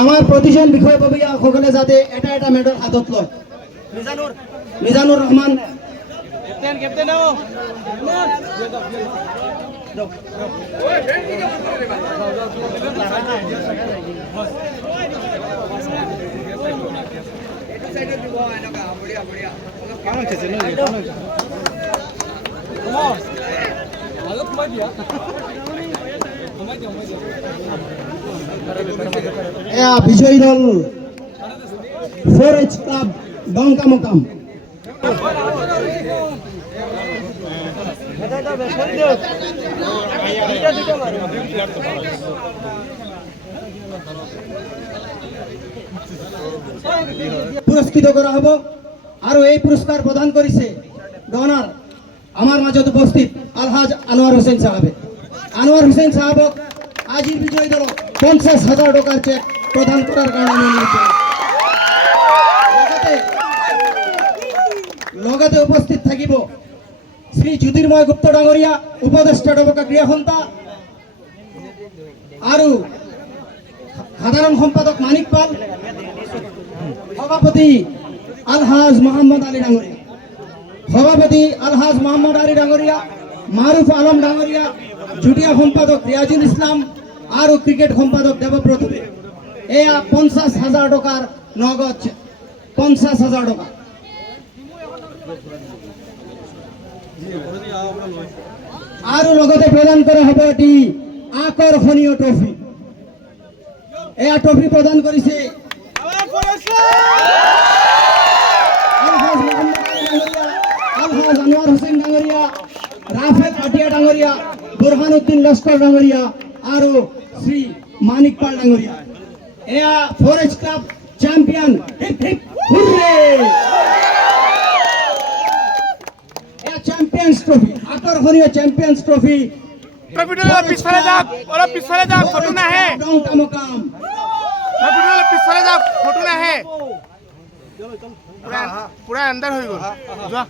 আমাৰ প্ৰতিজন বিষয়ববীয়াসকলে যাতে এটা এটা মেডল হাতত লয়। মিজানুৰ ৰহমান বিজয়ী দল 4H ক্লাব ডংকা মোকাম। পুরস্কৃত করা হব আর এই পুরস্কার প্রদান করেছে ডনার আমার মাঝে উপস্থিত আলহাজ আনোয়ার হোসেন সাহেব। আনোয়ার হোসেন সাহেবক আজির বিজয়ী দল 50,000 টাকার চেক প্রদান করার কারণে লগতে উপস্থিত থাকিব শ্রী জ্যোতির্ময় গুপ্ত ডাঙরিয়া উপদেষ্টা ডবকা ক্রিয়া সন্থা আৰু সাধারণ সম্পাদক মানিক পাল, সভাপতি আলহাজ মোহাম্মদ আলী ডাঙরিয়া, সভাপতি আলহাজ মোহাম্মদ আলী ডাঙরিয়া, মারুফ আলম ডাঙরিয়া, যুটীয়া সম্পাদক রিয়াজুল ইসলাম আৰু ক্রিকেট সম্পাদক দেবব্রত দে। এয়া 50,000 টাকার নগদ 50,000 টাকা। আৰু লগতে প্ৰদান কৰা হ'ব এটি আকৰ্ষণীয় ট্ৰফি। এয়া ট্ৰফি প্ৰদান কৰিছে আলহাজ আনোয়ার হোসেন ডাঙরিয়া, রাফেদ আটিয়া ডাঙরিয়া, বুরহানুদ্দিন লস্কর ডাঙরিয়া আৰু শ্রী মানিক পাল ডাঙরিয়া। এয়া 4H club champion. Hip hip hooray! এয়া চ্যাম্পিয়ন্স ট্রফি, আকর্ষণীয় চ্যাম্পিয়ন্স ট্রফি। পিছফালে যাওক, অলপ পিছফালে যাওক, ফটো নাহে। ডংকা মোকাম পিছফালে যাওক, ফটো নাহে। পুৰা আন্দাৰ হৈ গ'ল। যোৱা